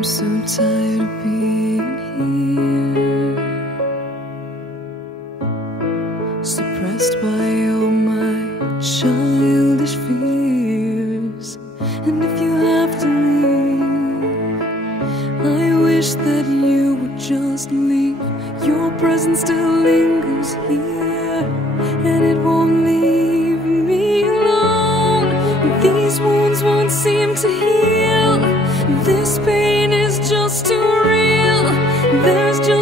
I'm so tired of being here, suppressed by all my childish fears. And if you have to leave, I wish that you would just leave. Your presence still lingers here, and it won't leave me alone. These wounds won't seem to heal. This pain is just too real. There's just